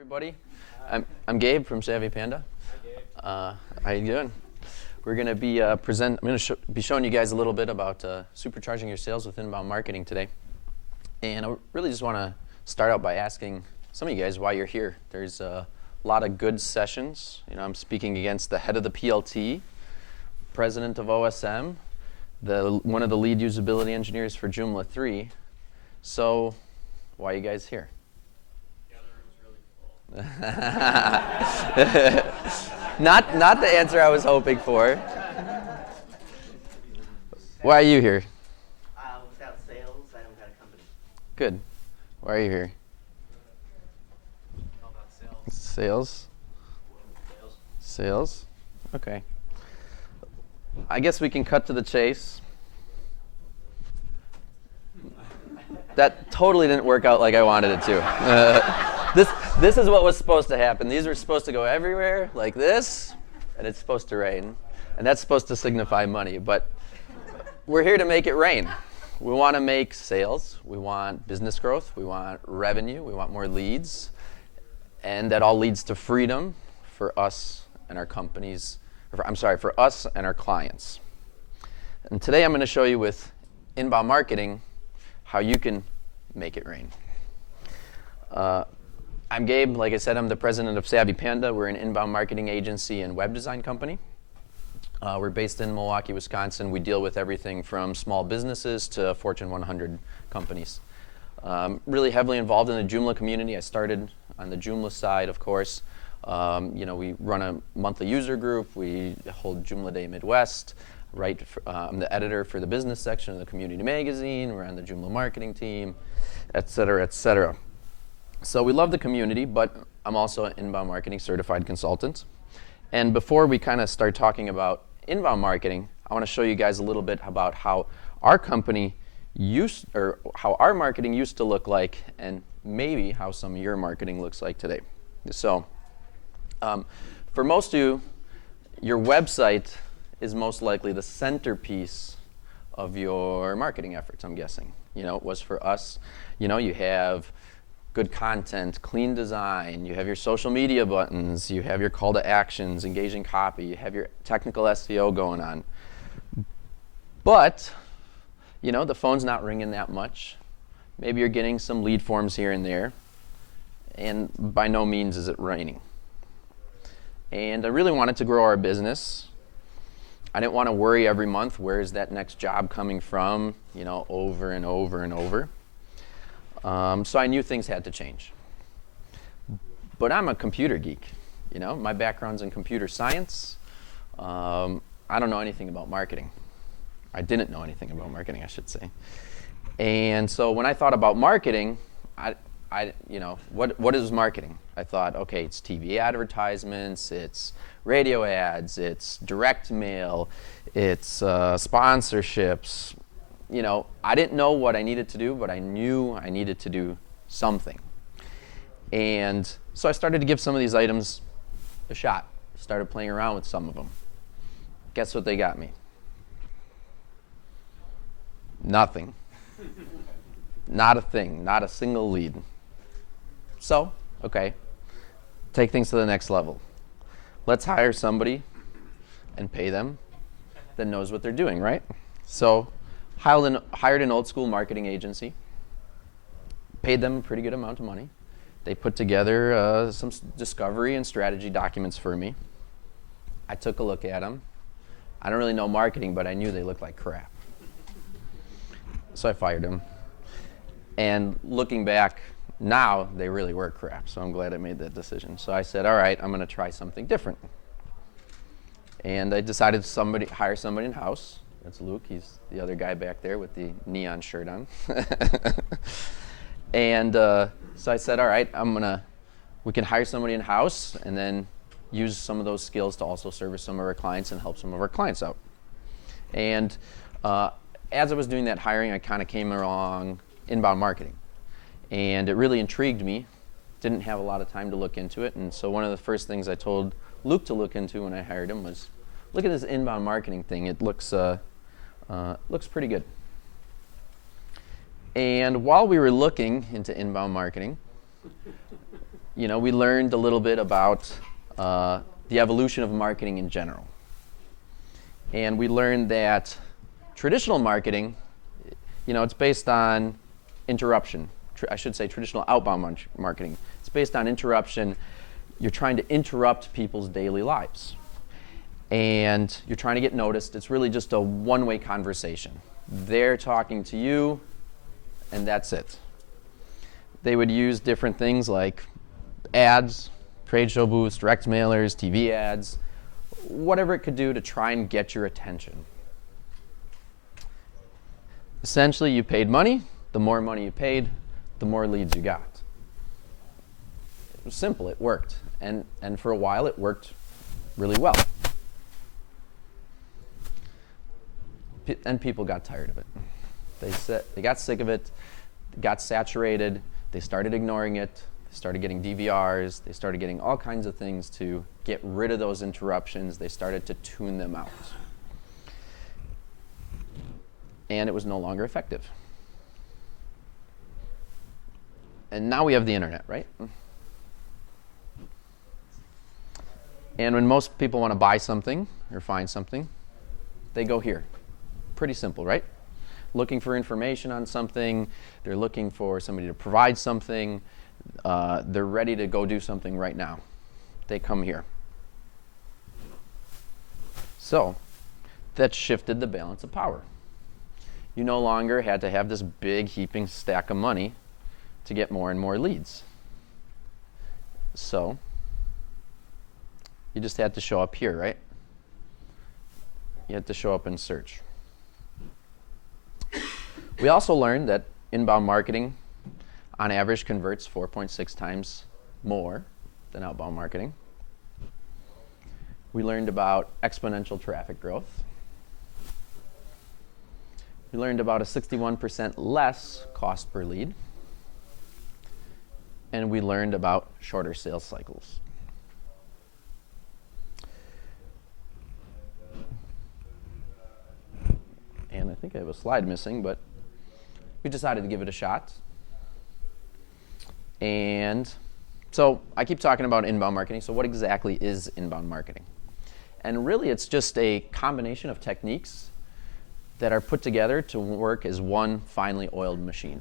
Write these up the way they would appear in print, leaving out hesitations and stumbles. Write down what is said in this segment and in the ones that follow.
Everybody. I'm Gabe from Savvy Panda. How you doing? We're going to be I'm going to be showing you guys a little bit about supercharging your sales with inbound marketing today. And I really just want to start out by asking some of you guys why you're here. There's a lot of good sessions. You know, I'm speaking against the head of the PLT, president of OSM, one of the lead usability engineers for Joomla 3. So, why are you guys here? Not the answer I was hoping for. Why are you here? Without sales, I haven't got a company. Good. Why are you here? How about Sales? Sales? Okay. I guess we can cut to the chase. That totally didn't work out like I wanted it to. This is what was supposed to happen. These were supposed to go everywhere like this, and it's supposed to rain. And that's supposed to signify money. But we're here to make it rain. We want to make sales. We want business growth. We want revenue. We want more leads. And that all leads to freedom for us and our companies. For us and our clients. And today I'm going to show you with inbound marketing how you can make it rain. I'm Gabe. Like I said, I'm the president of Savvy Panda. We're an inbound marketing agency and web design company. We're based in Milwaukee, Wisconsin. We deal with everything from small businesses to Fortune 100 companies. Really heavily involved in the Joomla community. I started on the Joomla side, of course. We run a monthly user group. We hold Joomla Day Midwest. I'm the editor for the business section of the community magazine. We're on the Joomla marketing team, et cetera, et cetera. So we love the community, but I'm also an inbound marketing certified consultant. And before we kind of start talking about inbound marketing, I want to show you guys a little bit about how our company how our marketing used to look like, and maybe how some of your marketing looks like today. So, for most of you, your website is most likely the centerpiece of your marketing efforts, I'm guessing. You know, it was for us. You know, you have good content, clean design, you have your social media buttons, you have your call to actions, engaging copy, you have your technical SEO going on. But, you know, the phone's not ringing that much. Maybe you're getting some lead forms here and there, and by no means is it raining. And I really wanted to grow our business. I didn't want to worry every month, where is that next job coming from, you know, over and over and over. So I knew things had to change. But I'm a computer geek. You know, my background's in computer science. I don't know anything about marketing. I didn't know anything about marketing, I should say. And so when I thought about marketing, what is marketing? I thought, okay, it's TV advertisements, it's radio ads, it's direct mail, it's sponsorships. You know, I didn't know what I needed to do, but I knew I needed to do something. And so I started to give some of these items a shot. Started playing around with some of them. Guess what they got me? Nothing. Not a thing, not a single lead. So, okay, take things to the next level. Let's hire somebody and pay them that knows what they're doing, right? So, hired an old school marketing agency, paid them a pretty good amount of money. They put together some discovery and strategy documents for me. I took a look at them. I don't really know marketing, but I knew they looked like crap. So I fired them. And looking back now, they really were crap, so I'm glad I made that decision. So I said, all right, I'm going to try something different. And I decided to hire somebody in-house. That's Luke. He's the other guy back there with the neon shirt on. And so I said, all right, we can hire somebody in-house and then use some of those skills to also service some of our clients and help some of our clients out. And as I was doing that hiring, I kind of came along inbound marketing. And it really intrigued me. Didn't have a lot of time to look into it. And so one of the first things I told Luke to look into when I hired him was, look at this inbound marketing thing. It looks pretty good. And while we were looking into inbound marketing, we learned a little bit about the evolution of marketing in general. And we learned that traditional marketing, it's based on interruption. I should say traditional outbound marketing. It's based on interruption. You're trying to interrupt people's daily lives. And you're trying to get noticed. It's really just a one-way conversation. They're talking to you, and that's it. They would use different things like ads, trade show booths, direct mailers, TV ads, whatever it could do to try and get your attention. Essentially, you paid money. The more money you paid, the more leads you got. It was simple. It worked. And for a while, it worked really well. And people got tired of it. They got sick of it, got saturated. They started ignoring it. They started getting DVRs. They started getting all kinds of things to get rid of those interruptions. They started to tune them out. And it was no longer effective. And now we have the internet, right? And when most people want to buy something or find something, they go here. Pretty simple, right? Looking for information on something. They're looking for somebody to provide something. They're ready to go do something right now. They come here. So that shifted the balance of power. You no longer had to have this big heaping stack of money to get more and more leads. So you just had to show up here, right? You had to show up in search. We also learned that inbound marketing, on average, converts 4.6 times more than outbound marketing. We learned about exponential traffic growth. We learned about a 61% less cost per lead. And we learned about shorter sales cycles. And I think I have a slide missing, but we decided to give it a shot. And so I keep talking about inbound marketing. So what exactly is inbound marketing? And really, it's just a combination of techniques that are put together to work as one finely oiled machine.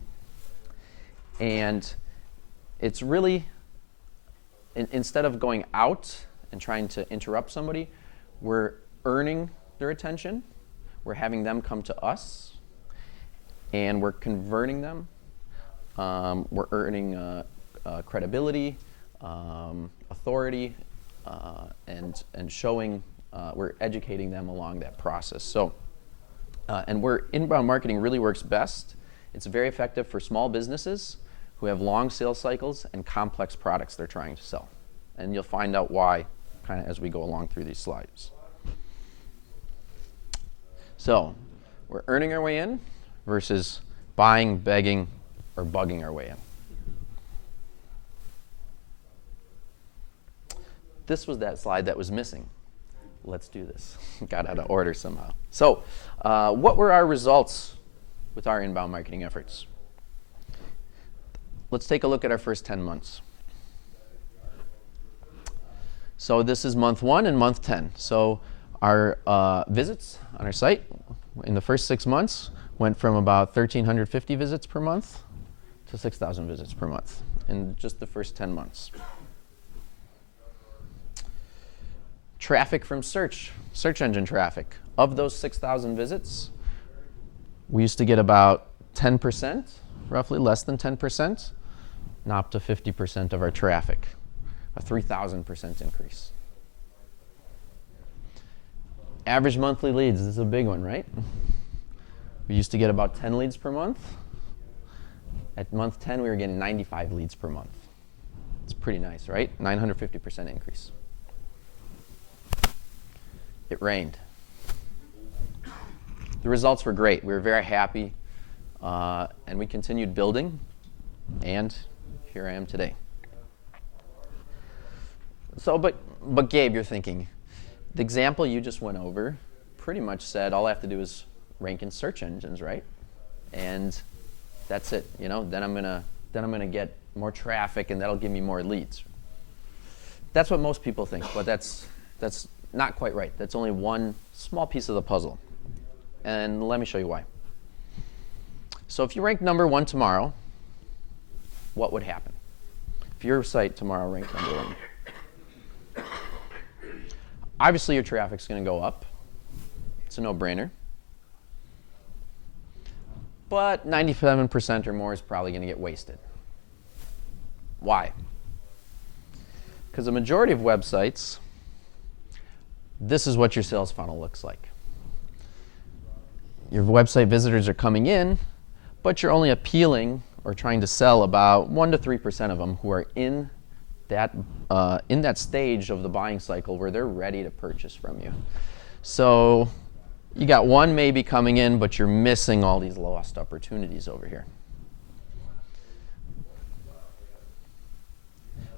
And it's really, instead of going out and trying to interrupt somebody, we're earning their attention. We're having them come to us, and we're converting them. We're earning credibility, authority, and showing, we're educating them along that process. So, and where inbound marketing really works best, it's very effective for small businesses who have long sales cycles and complex products they're trying to sell. And you'll find out why kind of as we go along through these slides. So we're earning our way in versus buying, begging, or bugging our way in. This was that slide that was missing. Let's do this. Got out of order somehow. So what were our results with our inbound marketing efforts? Let's take a look at our first 10 months. So this is month 1 and month 10. So our visits on our site in the first 6 months went from about 1,350 visits per month to 6,000 visits per month in just the first 10 months. Traffic from search engine traffic. Of those 6,000 visits, we used to get about 10%, roughly less than 10%, now up to 50% of our traffic, a 3,000% increase. Average monthly leads, this is a big one, right? We used to get about 10 leads per month. At month 10, we were getting 95 leads per month. It's pretty nice, right? 950% increase. It rained. The results were great. We were very happy, and we continued building, and here I am today. So, but Gabe, you're thinking, the example you just went over pretty much said all I have to do is rank in search engines, right? And that's it. You know, then I'm gonna get more traffic, and that'll give me more leads. That's what most people think, but that's not quite right. That's only one small piece of the puzzle. And let me show you why. So if you rank number 1 tomorrow, what would happen? If your site tomorrow ranked number 1, obviously your traffic's going to go up. It's a no-brainer. But 97% or more is probably going to get wasted. Why? Because the majority of websites, this is what your sales funnel looks like. Your website visitors are coming in, but you're only appealing or trying to sell about 1 to 3% of them who are in that stage of the buying cycle where they're ready to purchase from you. So you got one maybe coming in, but you're missing all these lost opportunities over here.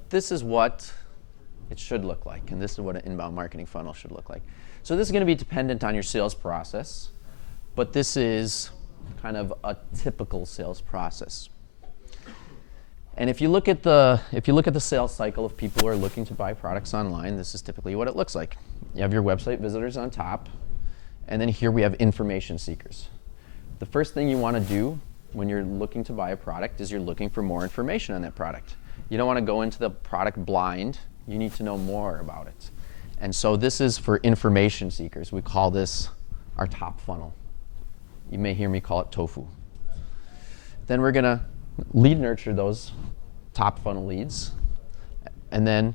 This is what it should look like, and this is what an inbound marketing funnel should look like. So this is going to be dependent on your sales process, but this is kind of a typical sales process. And if you look at the sales cycle of people who are looking to buy products online, this is typically what it looks like. You have your website visitors on top, and then here we have information seekers. The first thing you want to do when you're looking to buy a product is you're looking for more information on that product. You don't want to go into the product blind. You need to know more about it. And so this is for information seekers. We call this our top funnel. You may hear me call it tofu. Then we're going to lead nurture those top funnel leads. And then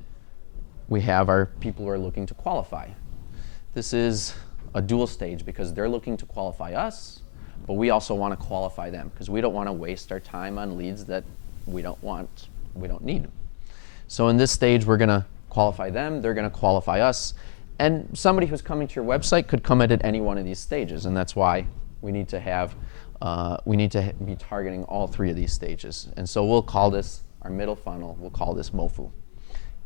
we have our people who are looking to qualify. This is a dual stage because they're looking to qualify us, but we also want to qualify them because we don't want to waste our time on leads that we don't need. So in this stage, we're going to qualify them, they're going to qualify us, and somebody who's coming to your website could come at any one of these stages, and that's why we need to be targeting all 3 of these stages. And so we'll call this our middle funnel, we'll call this MOFU.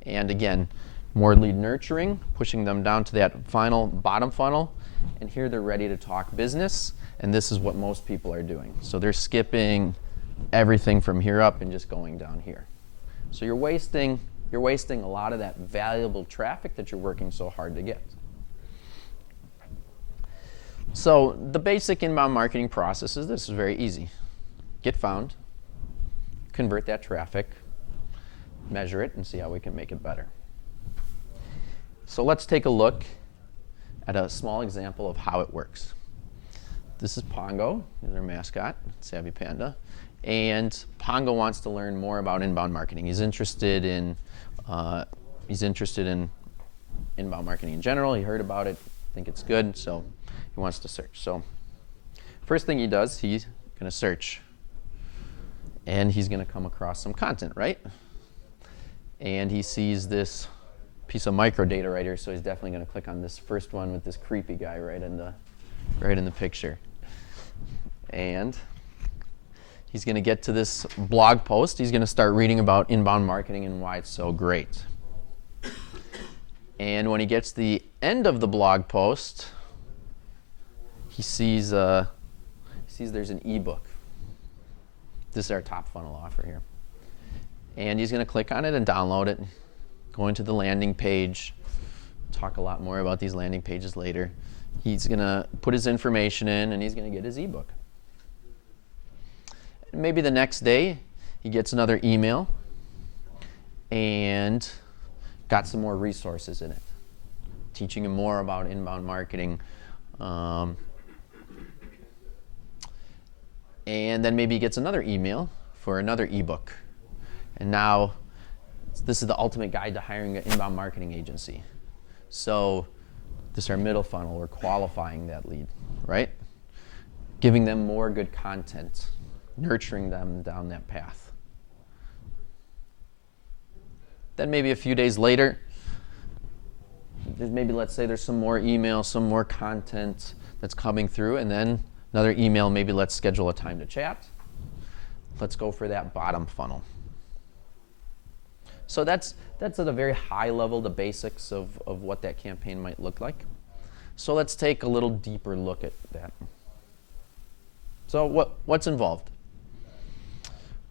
And again, more lead nurturing, pushing them down to that final bottom funnel, and here they're ready to talk business, and this is what most people are doing. So they're skipping everything from here up and just going down here. So you're wasting a lot of that valuable traffic that you're working so hard to get. So the basic inbound marketing process is this is very easy. Get found, convert that traffic, measure it, and see how we can make it better. So let's take a look at a small example of how it works. This is Pongo, he's our mascot, Savvy Panda. And Pongo wants to learn more about inbound marketing. He's interested in inbound marketing in general. He heard about it, think it's good, so he wants to search. So first thing he does, he's going to search. And he's going to come across some content, right? And he sees this piece of microdata right here, so he's definitely going to click on this first one with this creepy guy right in the picture. And he's going to get to this blog post. He's going to start reading about inbound marketing and why it's so great. And when he gets to the end of the blog post, he sees there's an ebook. This is our top funnel offer here. And he's going to click on it and download it, go into the landing page, talk a lot more about these landing pages later. He's going to put his information in, and he's going to get his ebook. And maybe the next day, he gets another email and got some more resources in it, teaching him more about inbound marketing. And then maybe he gets another email for another ebook. And now, this is the ultimate guide to hiring an inbound marketing agency. So this is our middle funnel. We're qualifying that lead, right? Giving them more good content, nurturing them down that path. Then maybe a few days later, let's say there's some more email, some more content that's coming through, and then another email, maybe let's schedule a time to chat. Let's go for that bottom funnel. So that's at a very high level, the basics of what that campaign might look like. So let's take a little deeper look at that. So what's involved?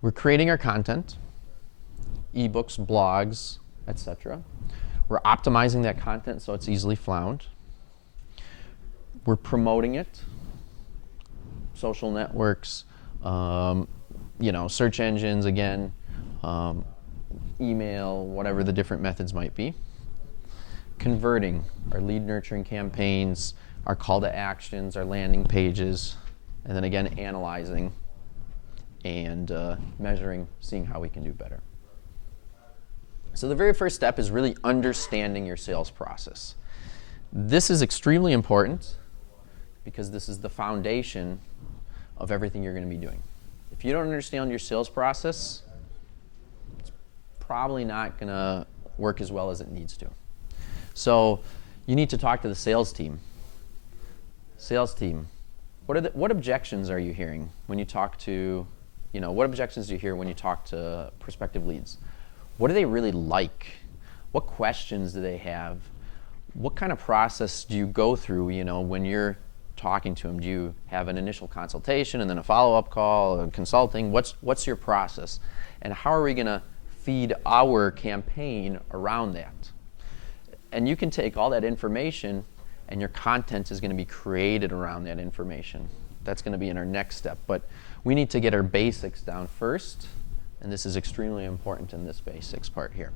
We're creating our content. ebooks, blogs, etc. We're optimizing that content so it's easily found. We're promoting it, social networks, search engines again, email, whatever the different methods might be. Converting our lead nurturing campaigns, our call to actions, our landing pages, and then again analyzing and measuring, seeing how we can do better. So the very first step is really understanding your sales process. This is extremely important because this is the foundation of everything you're going to be doing. If you don't understand your sales process, it's probably not going to work as well as it needs to. So you need to talk to the sales team. Sales team, what objections are you hearing when you talk to, what objections do you hear when you talk to prospective leads? What do they really like? What questions do they have? What kind of process do you go through, when you're talking to them? Do you have an initial consultation and then a follow-up call and consulting? What's your process? And how are we going to feed our campaign around that? And you can take all that information and your content is going to be created around that information. That's going to be in our next step. But we need to get our basics down first, and this is extremely important in this basics part here.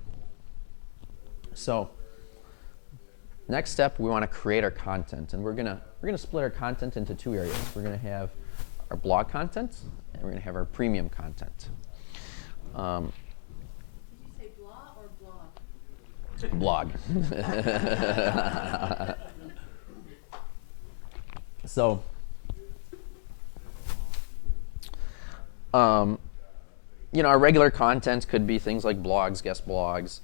So next step, we want to create our content, and we're going to split our content into two areas. We're going to have our blog content, and we're going to have our premium content. Did you say blah or blog? Blog. So, our regular content could be things like blogs, guest blogs,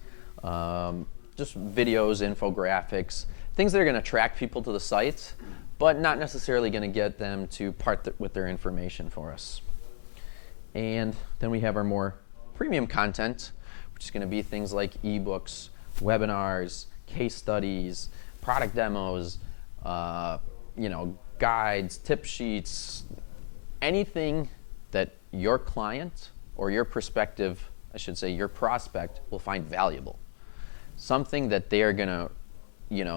just videos, infographics, things that are going to attract people to the site, but not necessarily going to get them to part with their information for us. And then we have our more premium content, which is going to be things like ebooks, webinars, case studies, product demos, guides, tip sheets, anything that your client or your prospect will find valuable. Something that they're going to,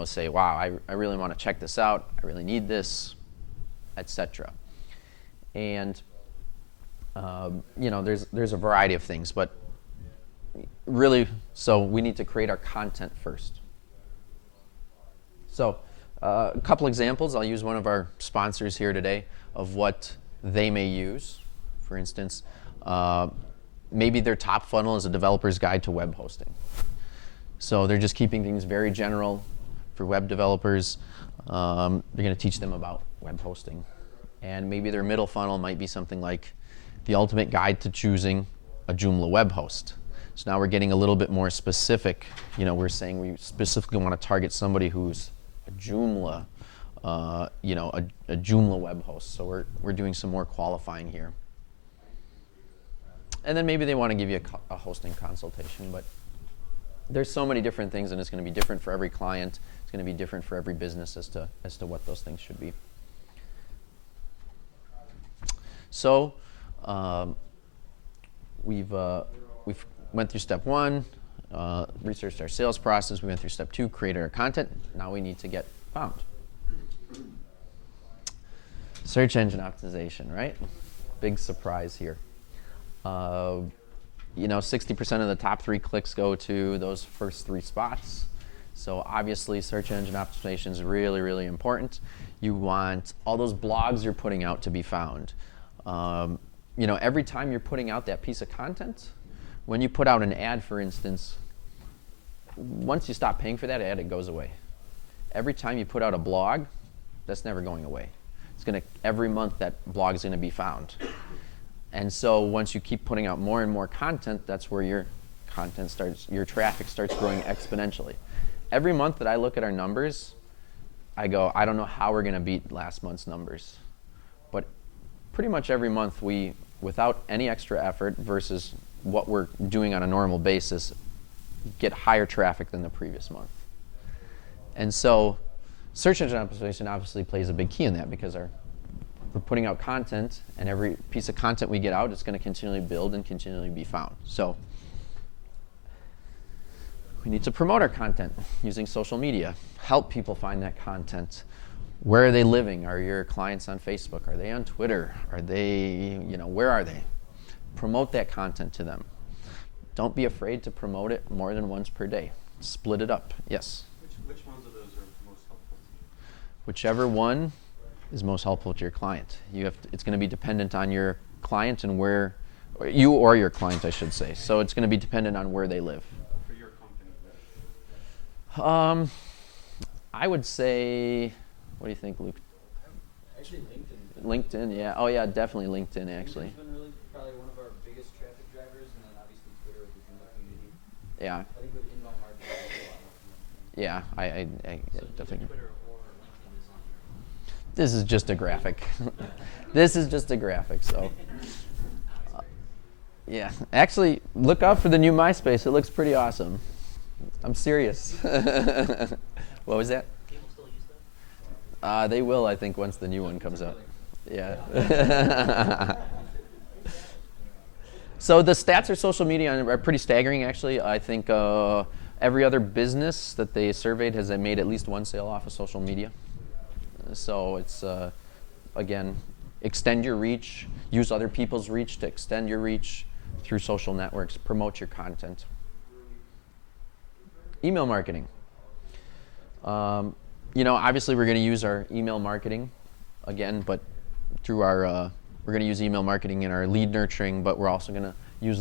say, wow, I really want to check this out. I really need this, etc. And, there's a variety of things, but really, so we need to create our content first. So a couple examples. I'll use one of our sponsors here today of what they may use. For instance, maybe their top funnel is a developer's guide to web hosting. So they're just keeping things very general for web developers. They're going to teach them about web hosting. And maybe their middle funnel might be something like the ultimate guide to choosing a Joomla web host. So now we're getting a little bit more specific. We're saying we specifically want to target somebody who's a Joomla, a Joomla web host. So we're doing some more qualifying here. And then maybe they want to give you a hosting consultation, but there's so many different things, and it's going to be different for every client. It's going to be different for every business as to what those things should be. So we've went through step one, researched our sales process. We went through step two, created our content. Now we need to get found. Search engine optimization, right? Big surprise here. 60% of the top 3 clicks go to those first 3 spots. So obviously search engine optimization is really, really important. You want all those blogs you're putting out to be found. Every time you're putting out that piece of content, when you put out an ad, for instance, once you stop paying for that ad, it goes away. Every time you put out a blog, that's never going away. Every month that blog is going to be found. And so once you keep putting out more and more content, that's where your traffic starts growing exponentially. Every month that I look at our numbers, I go, I don't know how we're going to beat last month's numbers. But pretty much every month we, without any extra effort versus what we're doing on a normal basis, get higher traffic than the previous month. And so search engine optimization obviously plays a big key in that because we're putting out content, and every piece of content we get out is going to continually build and continually be found. So We need to promote our content using social media, help people find that content. Where are they living? Are your clients on Facebook? Are they on Twitter? Are they, where are they? Promote that content to them. Don't be afraid to promote it more than once per day. Split it up. Yes? Which ones of those are most helpful to you? Whichever one is most helpful to your client. It's going to be dependent on your client and where, you or your client, I should say. So it's going to be dependent on where they live. For your company? I would say, what do you think, Luke? Actually, LinkedIn. LinkedIn, yeah. Oh, yeah, definitely LinkedIn, actually. LinkedIn's been really probably one of our biggest traffic drivers, and then obviously Twitter with the Joomla community. Yeah. I think with inbound marketing, there's a lot more from LinkedIn. Yeah, I So definitely. either Twitter or LinkedIn is on here. This is just a graphic. This is just a graphic, so. Yeah, actually, look out for the new MySpace. It looks pretty awesome. I'm serious. What was that? People still use that? They will, I think, once the new one comes out. Yeah. So the stats of social media are pretty staggering, actually. I think every other business that they surveyed has made at least one sale off of social media. So it's, again, extend your reach, use other people's reach to extend your reach through social networks, promote your content. Email marketing. Obviously we're going to use our email marketing again, but through our, we're going to use email marketing in our lead nurturing, but we're also going to use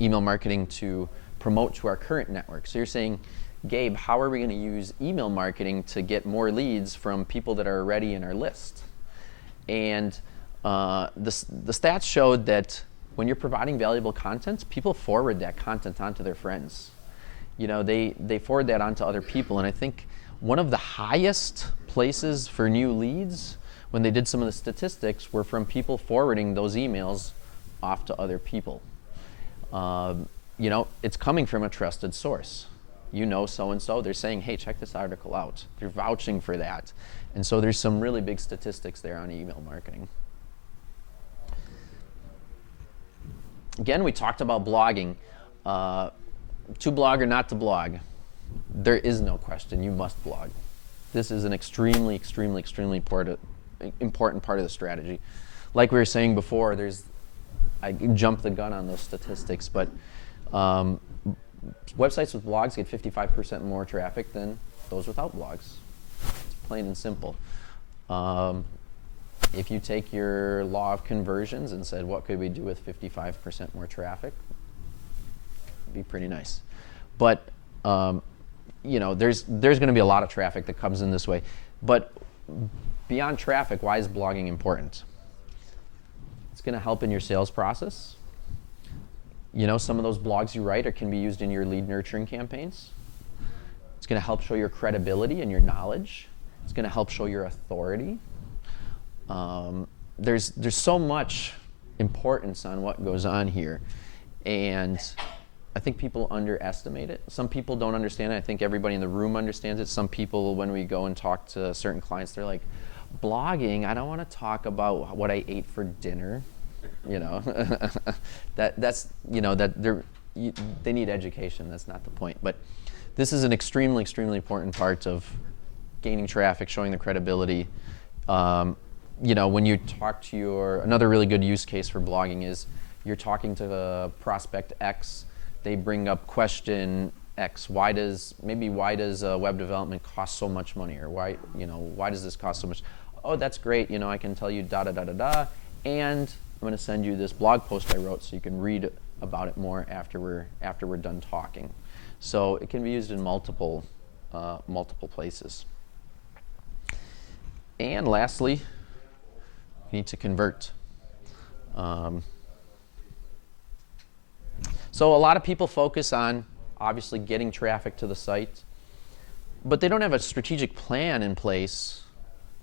email marketing to promote to our current network. So you're saying, Gabe, how are we going to use email marketing to get more leads from people that are already in our list? And the stats showed that when you're providing valuable content, people forward that content onto their friends. They forward that onto other people. And I think one of the highest places for new leads, when they did some of the statistics, were from people forwarding those emails off to other people. It's coming from a trusted source. So-and-so, they're saying, hey, check this article out. They're vouching for that. And so there's some really big statistics there on email marketing. Again, we talked about blogging. To blog or not to blog, there is no question, you must blog. This is an extremely, extremely, extremely important part of the strategy. Like we were saying before, I jumped the gun on those statistics, but websites with blogs get 55% more traffic than those without blogs. It's plain and simple. If you take your law of conversions and said, what could we do with 55% more traffic? It'd be pretty nice. But there's going to be a lot of traffic that comes in this way. But beyond traffic, why is blogging important? It's going to help in your sales process. Some of those blogs you write can be used in your lead nurturing campaigns. It's going to help show your credibility and your knowledge. It's going to help show your authority. There's so much importance on what goes on here, and I think people underestimate it. Some people don't understand it. I think everybody in the room understands it. Some people, when we go and talk to certain clients, they're like, blogging, I don't want to talk about what I ate for dinner. They need education. That's not the point. But this is an extremely, extremely important part of gaining traffic, showing the credibility. When you talk to another really good use case for blogging is you're talking to prospect X, they bring up question X. Why does web development cost so much money, or why does this cost so much? Oh, that's great. I can tell you da da da da da, and I'm going to send you this blog post I wrote so you can read about it more after we're done talking. So it can be used in multiple places. And lastly, you need to convert. So a lot of people focus on obviously getting traffic to the site, but they don't have a strategic plan in place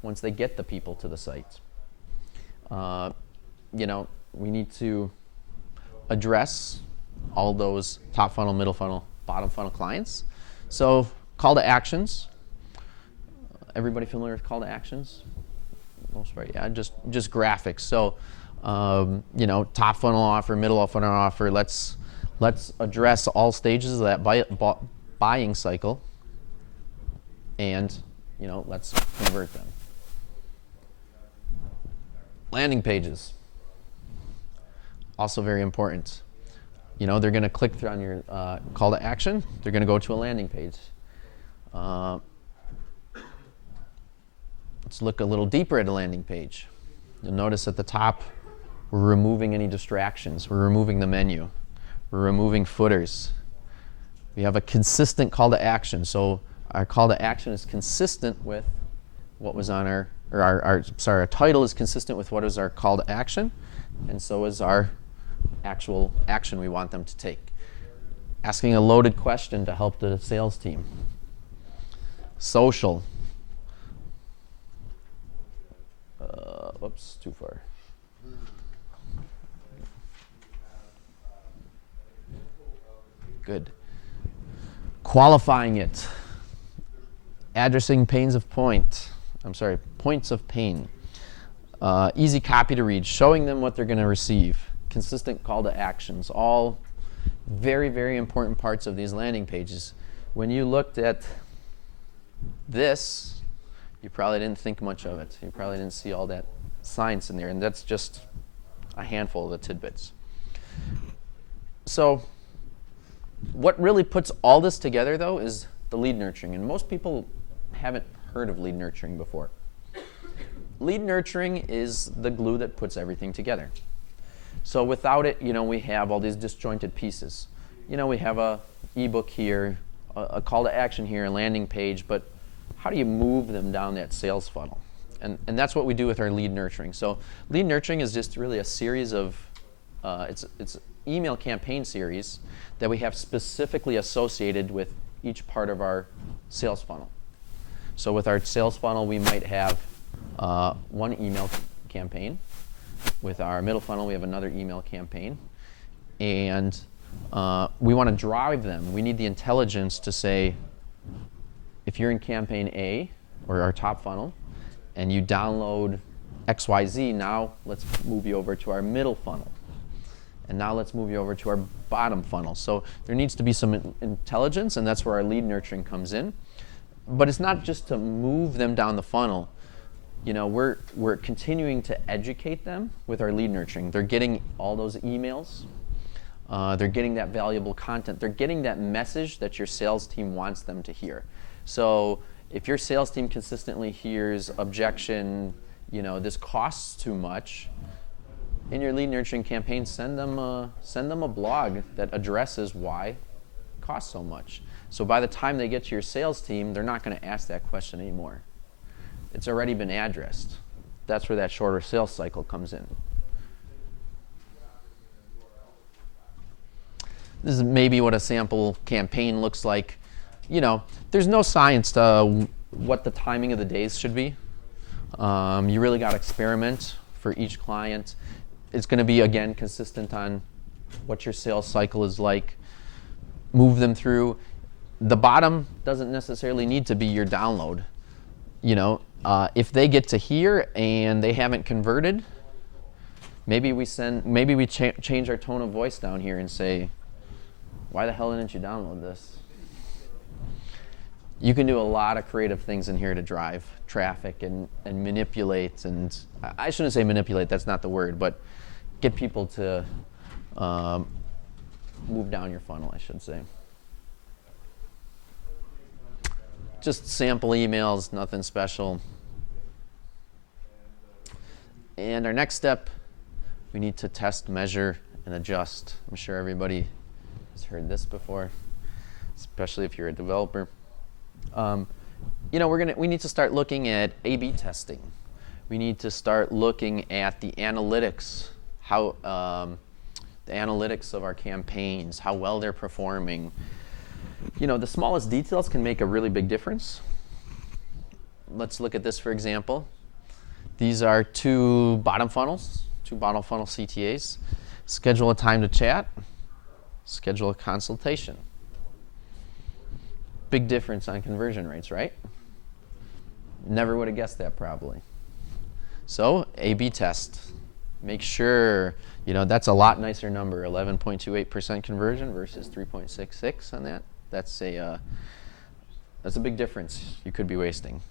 once they get the people to the site. We need to address all those top funnel, middle funnel, bottom funnel clients. So call to actions. Everybody familiar with call to actions? Most part, yeah, just graphics. So, top funnel offer, middle funnel offer. Let's address all stages of that buying cycle, and let's convert them. Landing pages, also very important. They're going to click through on your call to action. They're going to go to a landing page. Let's look a little deeper at a landing page. You'll notice at the top, we're removing any distractions. We're removing the menu. We're removing footers. We have a consistent call to action. So our call to action is consistent with what was on our title is consistent with what is our call to action, and so is our actual action we want them to take. Asking a loaded question to help the sales team. Social. Whoops, too far. Good. Qualifying it. Addressing points of pain. Easy copy to read. Showing them what they're going to receive. Consistent call to actions. All very, very important parts of these landing pages. When you looked at this, you probably didn't think much of it. You probably didn't see all that science in there, and that's just a handful of the tidbits. So what really puts all this together, though, is the lead nurturing, and most people haven't heard of lead nurturing before. Lead nurturing is the glue that puts everything together. So without it, we have all these disjointed pieces. We have a ebook here, a call to action here, a landing page, but how do you move them down that sales funnel? And that's what we do with our lead nurturing. So lead nurturing is just really a series of, it's email campaign series that we have specifically associated with each part of our sales funnel. So with our sales funnel, we might have one email campaign. With our middle funnel, we have another email campaign. And we want to drive them. We need the intelligence to say, if you're in campaign A, or our top funnel, and you download XYZ, now let's move you over to our middle funnel. And now let's move you over to our bottom funnel. So there needs to be some intelligence, and that's where our lead nurturing comes in. But it's not just to move them down the funnel. We're continuing to educate them with our lead nurturing. They're getting all those emails. They're getting that valuable content. They're getting that message that your sales team wants them to hear. So if your sales team consistently hears objection, this costs too much, in your lead nurturing campaign, send them a blog that addresses why it costs so much. So by the time they get to your sales team, they're not going to ask that question anymore. It's already been addressed. That's where that shorter sales cycle comes in. This is maybe what a sample campaign looks like. There's no science to what the timing of the days should be. You really got to experiment for each client. It's going to be, again, consistent on what your sales cycle is like. Move them through. The bottom doesn't necessarily need to be your download. If they get to here and they haven't converted, maybe we change our tone of voice down here and say, why the hell didn't you download this? You can do a lot of creative things in here to drive traffic and manipulate, and I shouldn't say manipulate, that's not the word, but get people to move down your funnel, I should say. Just sample emails, nothing special. And our next step, we need to test, measure, and adjust. I'm sure everybody has heard this before, especially if you're a developer. We need to start looking at A/B testing. We need to start looking at the analytics, how the analytics of our campaigns, how well they're performing. The smallest details can make a really big difference. Let's look at this, for example. These are two bottom funnel CTAs. Schedule a time to chat. Schedule a consultation. Big difference on conversion rates, right? Never would have guessed that probably. So A/B test. Make sure, that's a lot nicer number, 11.28% conversion versus 3.66 on that. That's a big difference you could be wasting.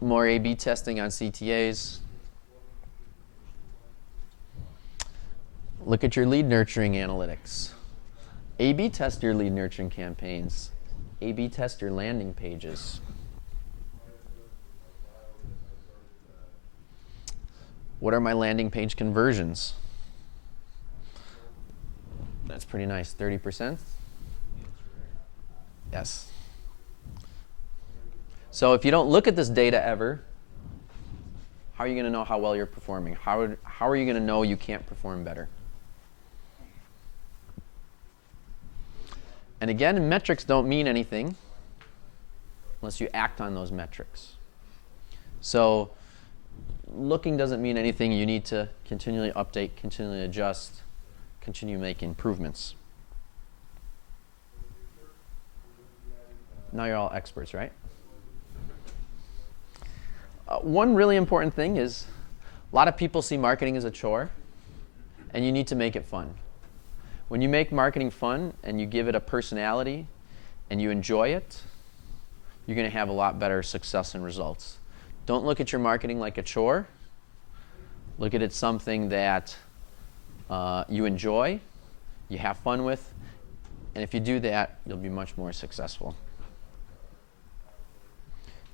More A/B testing on CTAs. Look at your lead nurturing analytics. A/B test your lead nurturing campaigns. A/B test your landing pages. What are my landing page conversions? That's pretty nice, 30%. Yes. So if you don't look at this data ever, how are you going to know how well you're performing? How are you going to know you can't perform better? And again, metrics don't mean anything unless you act on those metrics. So looking doesn't mean anything. You need to continually update, continually adjust, continue making improvements. Now you're all experts, right? One really important thing is a lot of people see marketing as a chore, and you need to make it fun. When you make marketing fun and you give it a personality and you enjoy it, you're going to have a lot better success and results. Don't look at your marketing like a chore. Look at it something that you enjoy, you have fun with, and if you do that, you'll be much more successful.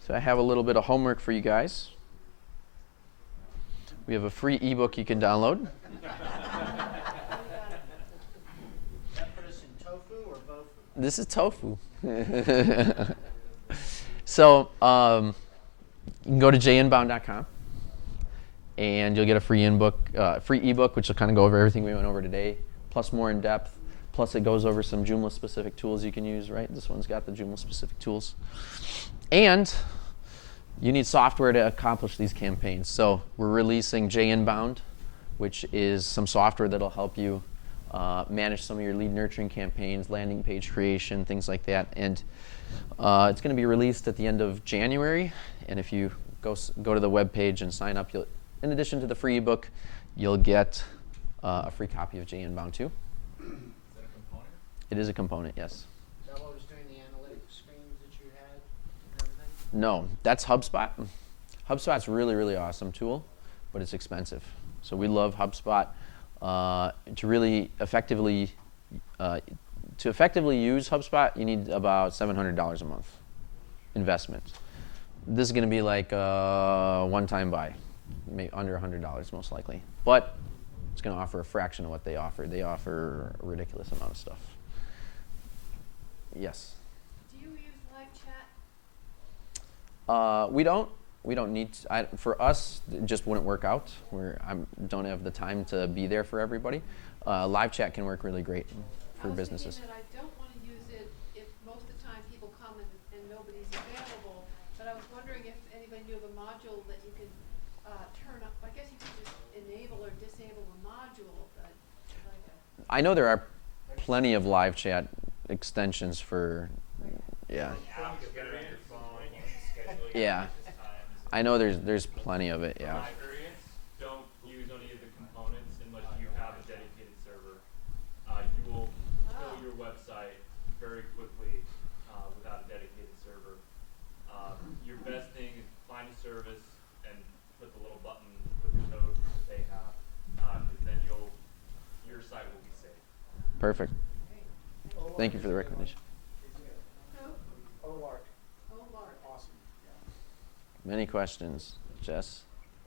So I have a little bit of homework for you guys. We have a free ebook you can download. This is tofu. So you can go to jinbound.com and you'll get a free ebook, which will kind of go over everything we went over today, plus more in depth. Plus it goes over some Joomla specific tools you can use, right? This one's got the Joomla specific tools. And you need software to accomplish these campaigns. So we're releasing JInbound, which is some software that'll help you manage some of your lead nurturing campaigns, landing page creation, things like that. And it's going to be released at the end of January. And if you go to the web page and sign up, in addition to the free ebook, you'll get a free copy of JInbound too. Is that a component? It is a component, yes. Is that what was doing the analytics screens that you had and everything? No, that's HubSpot. HubSpot's a really, really awesome tool, but it's expensive. So we love HubSpot. To really effectively use HubSpot, you need about $700 a month investment. This is going to be like a one-time buy, maybe under $100 most likely. But it's going to offer a fraction of what they offer. They offer a ridiculous amount of stuff. Yes? Do you use live chat? We don't need to, for us, it just wouldn't work out. I don't have the time to be there for everybody. Live chat can work really great for businesses. I was thinking that I don't want to use it if most of the time people come and nobody's available, but I was wondering if anybody knew of a module that you could turn up. I guess you could just enable or disable a module. I know there are plenty of live chat extensions for, yeah. Yeah. I know there's plenty of it, yeah. My experience, don't use any of the components unless you have a dedicated server. You will fill your website very quickly without a dedicated server. Your best thing is find a service and put the little button with the code that they have, because then your site will be safe. Perfect. Thank you for the recommendation. Many questions. Jess?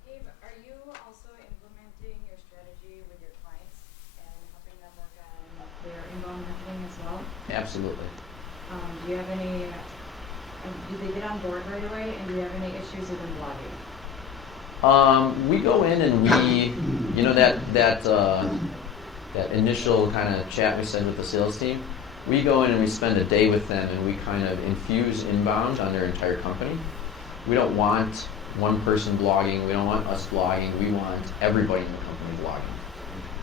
Gabe, are you also implementing your strategy with your clients and helping them work on their inbound marketing as well? Absolutely. Do you have any, do they get on board right away, and do you have any issues with them blogging? We go in and we, that initial kind of chat we said with the sales team, we go in and we spend a day with them and we kind of infuse inbound on their entire company. We don't want one person blogging. We don't want us blogging. We want everybody in the company blogging.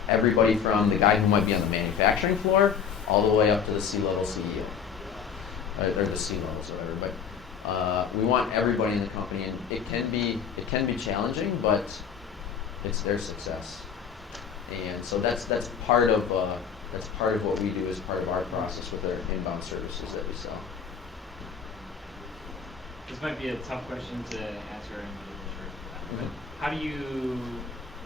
Everybody from the guy who might be on the manufacturing floor all the way up to the C-level CEO, or the C-levels or whatever. But we want everybody in the company, and it can be challenging, but it's their success. And so that's part of That's part of what we do as part of our process with our inbound services that we sell. This might be a tough question to answer, and I'm not sure for that. But Mhm. how do you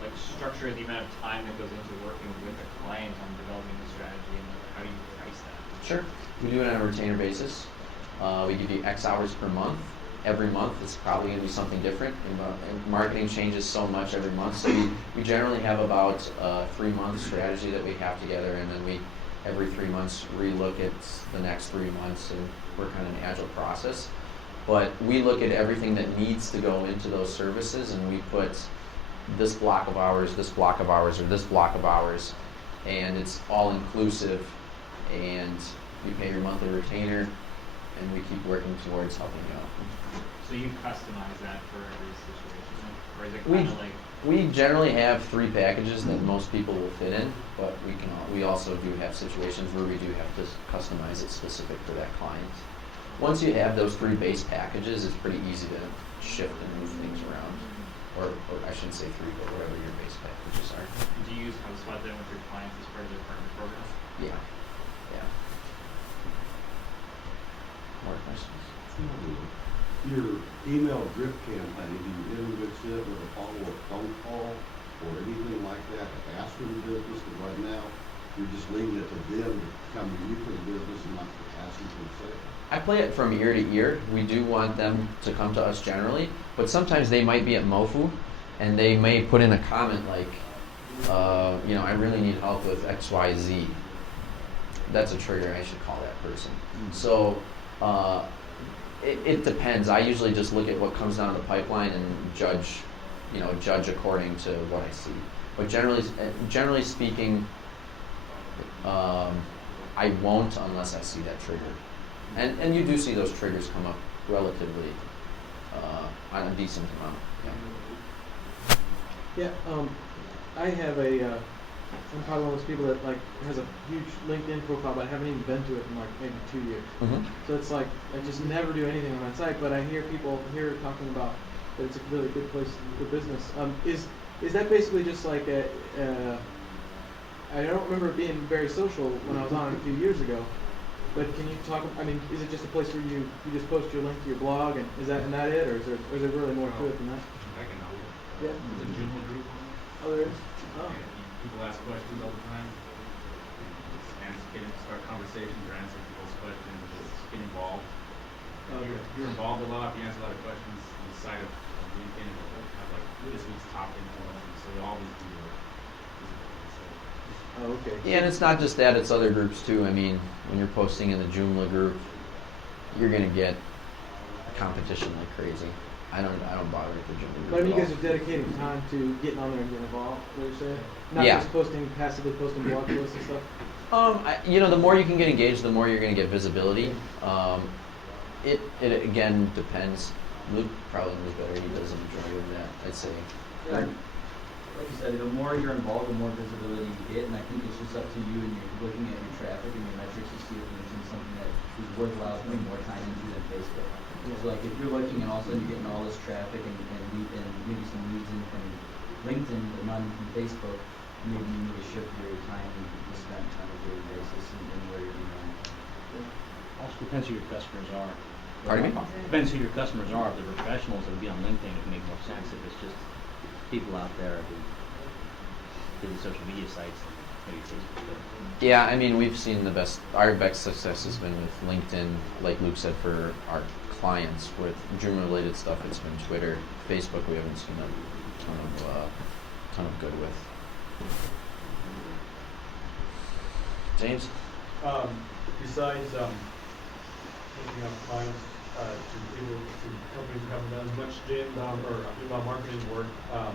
like structure the amount of time that goes into working with a client on developing the strategy, and like, how do you price that? Sure. We do it on a retainer basis. We give you X hours per month. Every month it's probably going to be something different. And marketing changes so much every month. So we generally have about a 3-month strategy that we have together, and then we every 3 months relook at the next 3 months and work on an agile process. But we look at everything that needs to go into those services, and we put this block of hours, this block of hours, or this block of hours, and it's all inclusive, and you pay your monthly retainer, and we keep working towards helping you out. So you customize that for every situation, or is it We- kind of like We generally have 3 packages that most people will fit in, but we also do have situations where we do have to customize it specific to that client. Once you have those 3 base packages, it's pretty easy to shift and move things around. Or I shouldn't say 3, but whatever your base packages are. do you use Hubspot then with your clients as part of their partner program? Yeah. Yeah. More questions? Your email drip campaign, do you intermix it with a follow-up phone call or anything like that to ask for the business? Because right now, you're just leaving it to them to come to you for the business and not asking for the sale. I play it from ear to ear. We do want them to come to us generally, but sometimes they might be at MoFu and they may put in a comment like, I really need help with XYZ. That's a trigger. I should call that person. So it depends. I usually just look at what comes down the pipeline and judge according to what I see. But generally speaking, I won't unless I see that trigger. And you do see those triggers come up relatively on a decent amount. Yeah. Yeah, I have I'm probably one of those people that like has a huge LinkedIn profile, but I haven't even been to it in like maybe 2 years. Mm-hmm. So it's like I just never do anything on that site, but I hear people here talking about that it's a really good place for business. Is that basically just like I don't remember it being very social when I was on it a few years ago, but can you talk? I mean, is it just a place where you just post your link to your blog, and is that it, or is there really more to it than that? I can help you. Yeah. There's a Joomla group. Oh, there is. Oh. People ask questions all the time. Start conversations or answer people's questions. Just get involved. Okay. You're involved a lot. You answer a lot of questions on the side of LinkedIn. We'll have like this week's top influencers. So you always do it. Oh, okay. Yeah, and it's not just that; it's other groups too. I mean, when you're posting in the Joomla group, you're gonna get competition like crazy. I don't bother with the Joomla group. But I mean, you at guys all. are dedicating time to getting on there and getting involved. What you're saying? Not Yeah. just passively posting blog posts and stuff. The more you can get engaged, the more you're going to get visibility. It again depends. Luke probably knows better. He does enjoy doing that, I'd say. Yeah, like you said, the more you're involved, the more visibility you get, and I think it's just up to you and you're looking at your traffic and your metrics to see if there's something that is worthwhile putting more time into than Facebook. So like if you're looking and all of a sudden you're getting all this traffic and maybe some leads in from LinkedIn but none from Facebook, maybe you need to shift your time you spend on a daily basis and where you're doing that. Also depends who your customers are. Pardon me? Depends who your customers are. If they're professionals, it would be on LinkedIn. It would make more sense. If it's just people out there who do the social media sites, maybe Facebook. Yeah, I mean, we've seen our best success has been with LinkedIn, like Luke said, for our clients. With Joomla-related stuff, it's been Twitter. Facebook, we haven't seen a ton of good with. James? Besides looking up clients to companies who haven't done as much inbound marketing work, how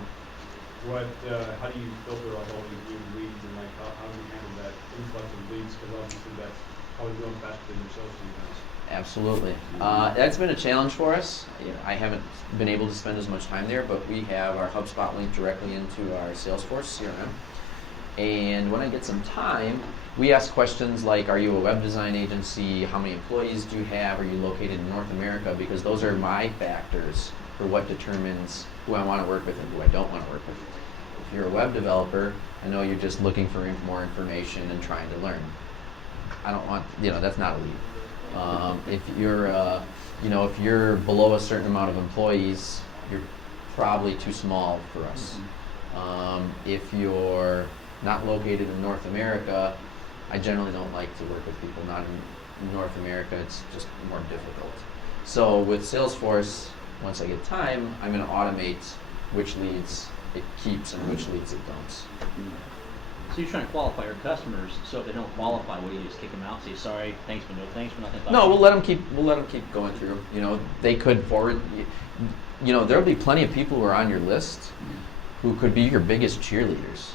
do you filter out all these new leads and like how do you handle that influx of leads? Because obviously that's probably growing faster than your sales team has. Absolutely. That's been a challenge for us. I haven't been able to spend as much time there, but we have our HubSpot linked directly into our Salesforce CRM. And when I get some time, we ask questions like, are you a web design agency? How many employees do you have? Are you located in North America? Because those are my factors for what determines who I want to work with and who I don't want to work with. If you're a web developer, I know you're just looking for more information and trying to learn. I don't want, that's not a lead. If you're, if you're below a certain amount of employees, you're probably too small for us. If you're not located in North America, I generally don't like to work with people not in North America. It's just more difficult. So with Salesforce, once I get time, I'm going to automate which leads it keeps and which leads it dumps. So you're trying to qualify your customers, so if they don't qualify, what do you just kick them out? Say sorry, thanks but no thanks for nothing. No, we'll let them keep going through. They could forward. There'll be plenty of people who are on your list who could be your biggest cheerleaders.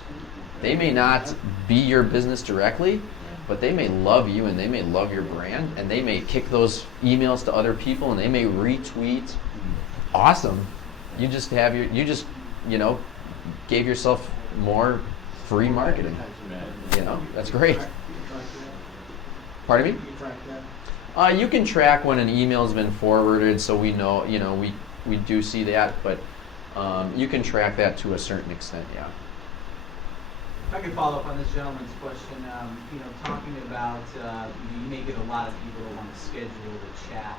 They may not be your business directly, but they may love you and they may love your brand, and they may kick those emails to other people and they may retweet. Awesome. You just gave yourself more free marketing. That's great. Pardon me? You can track when an email's been forwarded, so we know, we do see that, but you can track that to a certain extent, yeah. If I could follow up on this gentleman's question, talking about, you may get a lot of people that want to schedule the chat,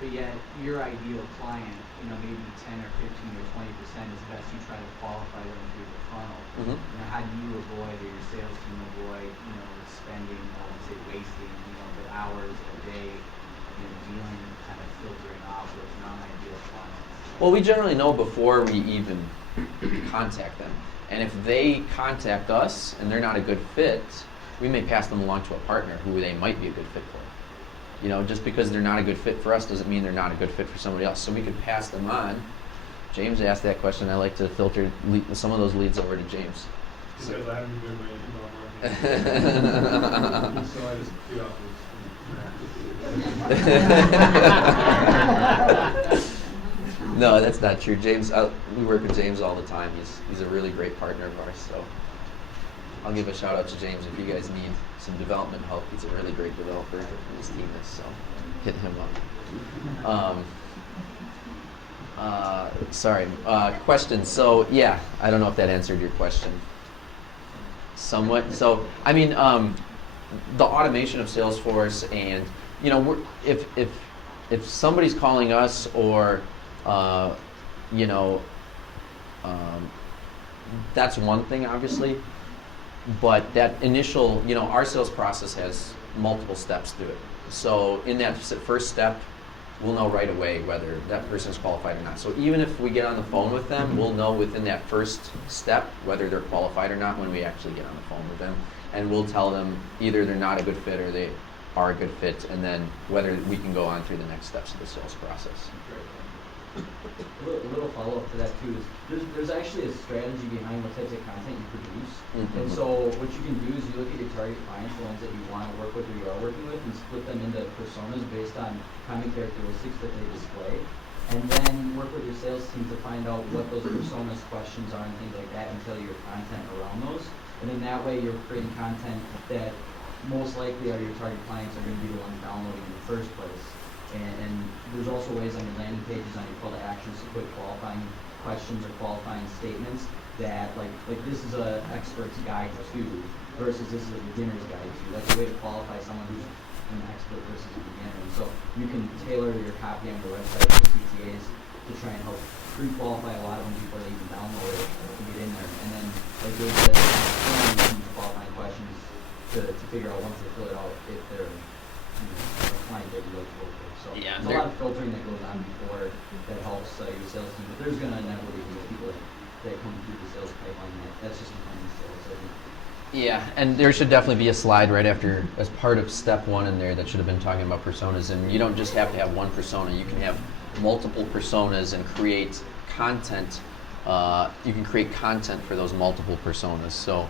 but yet your ideal client, maybe 10 or 15 or 20% is best you try to qualify them through the funnel. Mm-hmm. How do you avoid, or your sales team avoid, spending, I won't say wasting, but hours a day, dealing and kind of filtering off those non-ideal clients? Well, we generally know before we even contact them. And if they contact us and they're not a good fit, we may pass them along to a partner who they might be a good fit for. Just because they're not a good fit for us doesn't mean they're not a good fit for somebody else. So we could pass them on. James asked that question. I like to filter some of those leads over to James. Because I haven't been doing my email marketing. So I just get off No, that's not true. James, we work with James all the time. He's a really great partner of ours. So I'll give a shout out to James if you guys need some development help. He's a really great developer, and his team is, so hit him up. Sorry, questions. So yeah, I don't know if that answered your question. Somewhat. So I mean, the automation of Salesforce, and if somebody's calling us, or that's one thing, obviously. But that initial, our sales process has multiple steps to it. So in that first step, we'll know right away whether that person is qualified or not. So even if we get on the phone with them, we'll know within that first step whether they're qualified or not when we actually get on the phone with them. And we'll tell them either they're not a good fit or they are a good fit, and then whether we can go on through the next steps of the sales process. A little follow-up to that too is there's actually a strategy behind what types of content you produce. Mm-hmm. And so what you can do is you look at your target clients, the ones that you want to work with or you are working with, and split them into personas based on common characteristics that they display. And then work with your sales team to find out what those personas, questions are, and things like that, and tailor your content around those. And then that way you're creating content that most likely are your target clients are going to be the ones downloading in the first place. And there's also ways on your landing pages, on your call to actions, to put qualifying questions or qualifying statements that, like this is an expert's guide to, versus this is a beginner's guide to. That's a way to qualify someone who's an expert versus a beginner. And so you can tailor your copy on your website for CTAs to try and help pre-qualify a lot of them before they even download it to get in there. And then, like Gabe said, you can use qualifying questions to figure out once they fill it out if they're a client that you like to work with. So Yeah, there's a lot of filtering that goes on before that helps your sales team. But there's going to inevitably be people that come through the sales pipeline that's just becoming sales. I think. Yeah, and there should definitely be a slide right after, as part of step one in there, that should have been talking about personas. And you don't just have to have one persona. You can have multiple personas and create content. You can create content for those multiple personas. So,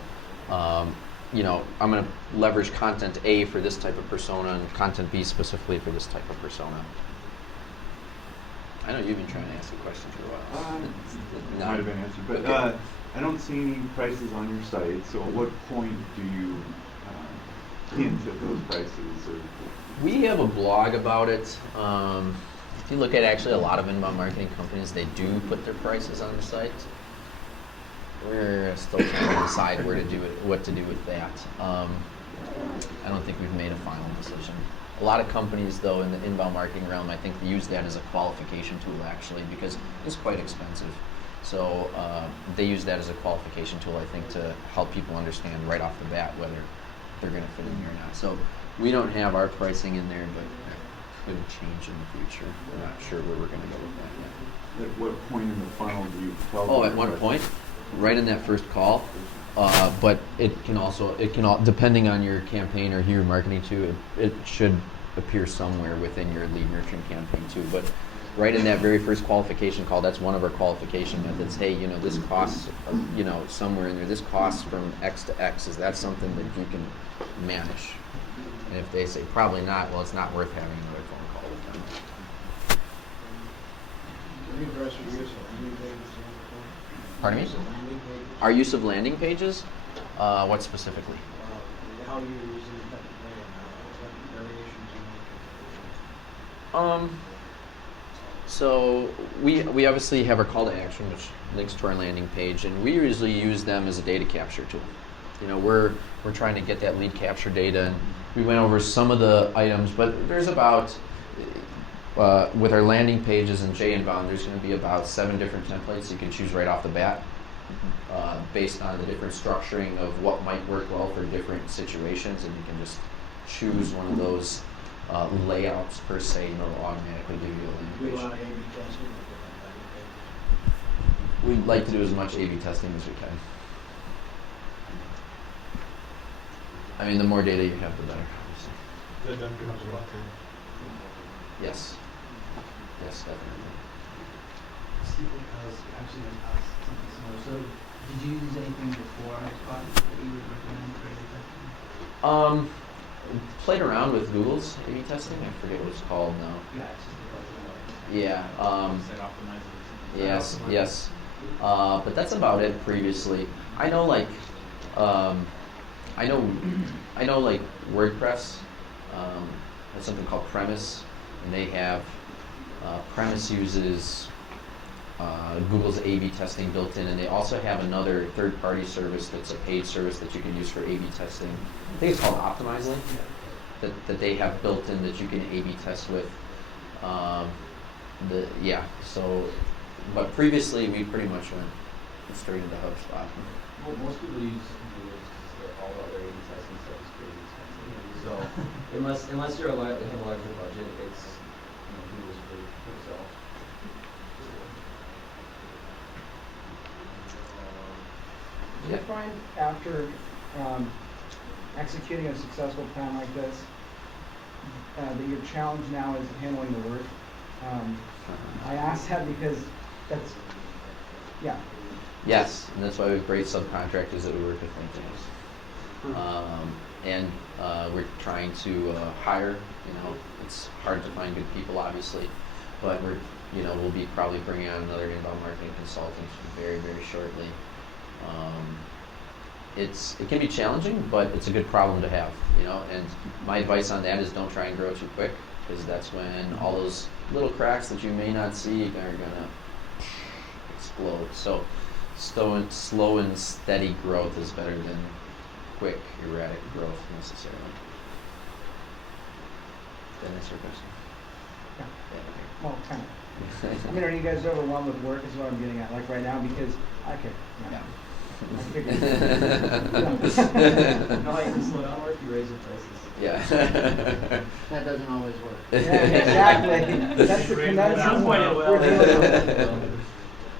I'm going to leverage content A for this type of persona and content B specifically for this type of persona. I know you've been trying to ask a question for a while. It might have been answered, but I don't see any prices on your site. So at what point do you hint at those prices? Or We have a blog about it. If you look at actually a lot of inbound marketing companies, they do put their prices on the site. We're still trying to decide where to do it, what to do with that. I don't think we've made a final decision. A lot of companies, though, in the inbound marketing realm, I think they use that as a qualification tool, actually, because it's quite expensive. So they use that as a qualification tool, I think, to help people understand right off the bat whether they're going to fit in here or not. So we don't have our pricing in there, but that could change in the future. We're not sure where we're going to go with that yet. At what point in the funnel do you tell Oh, them at one what- point, right in that first call. But it can depending on your campaign or who you're marketing to, it should appear somewhere within your lead nurturing campaign too. But right in that very first qualification call, that's one of our qualification methods. Hey, this costs, somewhere in there, this costs from X to X. Is that something that you can manage? And if they say probably not, well, it's not worth having another phone call with them. Pardon me? Our use of landing pages? What specifically? How do you use it effectively and what variations you make? So we obviously have our call to action, which links to our landing page, and we usually use them as a data capture tool. We're trying to get that lead capture data, and we went over some of the items, but there's about with our landing pages and JInbound, there's going to be about 7 different templates you can choose right off the bat, based on the different structuring of what might work well for different situations, and you can just choose one of those layouts per se, and it'll automatically give you a landing Do a page. lot of A/B testing with it. We'd like to do as much A/B testing as we can. I mean, the more data you have, the better, obviously. That done becomes a lot. Yes. Yes, definitely. Stephen, actually, something similar. So, did you use anything before Hubspot that you would recommend for A/B testing? Played around with Google's A/B testing. I forget what it's called now. Yeah, it's just the Yeah. Site optimizer. Yes. Yes. But that's about it. Previously, I know like WordPress has something called Premise, and they have Premise uses Google's A/B testing built in, and they also have another third-party service that's a paid service that you can use for A/B testing. I think it's called Optimizely, that they have built in that you can A/B test with. But previously we pretty much went straight into HubSpot. Well, most people use Google because all the other A/B testing stuff is pretty expensive. So unless you're have a larger budget, it's Google's free. So Do you find after executing a successful plan like this that your challenge now is handling the work? I ask that because that's, yeah. Yes, and that's why we have great subcontractors that we work with think tanks. We're trying to hire. It's hard to find good people, obviously, but we'll be probably bringing on another inbound marketing consultant very, very shortly. It can be challenging, but it's a good problem to have, and my advice on that is don't try and grow too quick, because that's when all those little cracks that you may not see are gonna explode. So slow and steady growth is better than quick, erratic growth necessarily. Did that answer your question? Yeah. Well, kind of. I mean, are you guys overwhelmed with work is what I'm getting at, like right now, because I could, Yeah. I figured. no, you can slow down work, you raise your prices. Yeah. That doesn't always work. Yeah, exactly. That's the conundrum we're dealing with.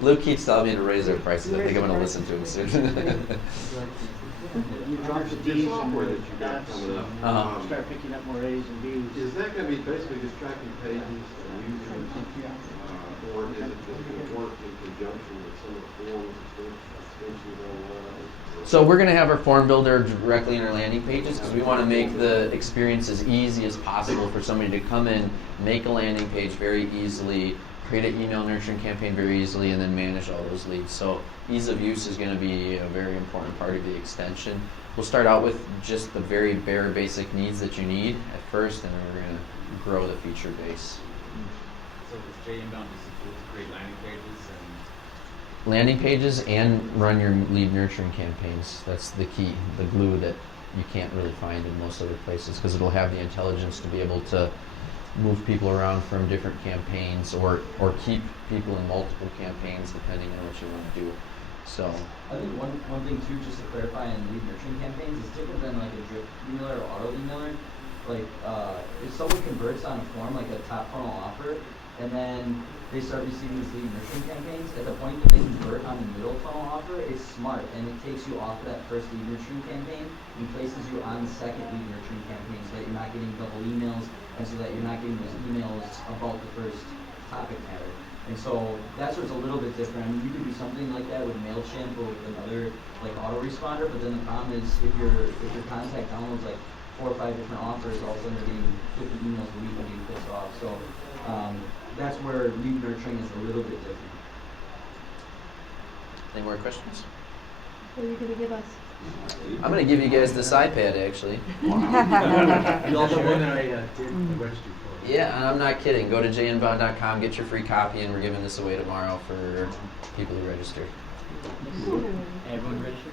Luke keeps telling me to raise our prices. I think I'm going to listen to him soon. You drop the D's and software that you got that's, coming up, start picking up more A's and B's. Is that gonna be basically just tracking pages and users? Or is it just gonna work in conjunction with some of the forms, extensions online? So we're going to have our form builder directly in our landing pages, because we want to make the experience as easy as possible for somebody to come in, make a landing page very easily, create an email nurturing campaign very easily, and then manage all those leads. So ease of use is going to be a very important part of the extension. We'll start out with just the very bare basic needs that you need at first, and then we're going to grow the feature base. So with JInbound just includes create landing pages and landing pages and run your lead nurturing campaigns. That's the key, the glue that you can't really find in most other places, because it'll have the intelligence to be able to move people around from different campaigns, or keep people in multiple campaigns depending on what you want to do. So I think one thing too, just to clarify in lead nurturing campaigns, is different than like a drip emailer or auto emailer. Like if someone converts on a form, like a top funnel offer, and then they start receiving these lead nurturing campaigns, at the point that they convert on the middle funnel offer, it's smart, and it takes you off of that first lead nurturing campaign and places you on the second lead nurturing campaign, so that you're not getting double emails, and so that you're not getting those emails about the first topic matter. And so that's what's a little bit different. I mean, you could do something like that with MailChimp or with another like autoresponder, but then the problem is if your contact downloads like 4 or 5 different offers, all of a sudden they're getting 50 emails a week and being pissed off. So that's where lead nurturing is a little bit different. any more questions? What are you gonna give us? I'm going to give you guys this iPad, actually. You also one that I did register for. Yeah, and I'm not kidding. Go to jinbound.com, get your free copy, and we're giving this away tomorrow for people who register. Everyone register?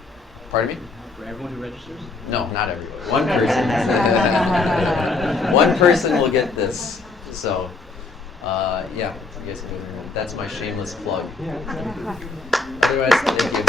Pardon me? For everyone who registers? No, not everybody. One person. One person will get this. So, yeah, you guys can do it. That's my shameless plug. Otherwise, thank you.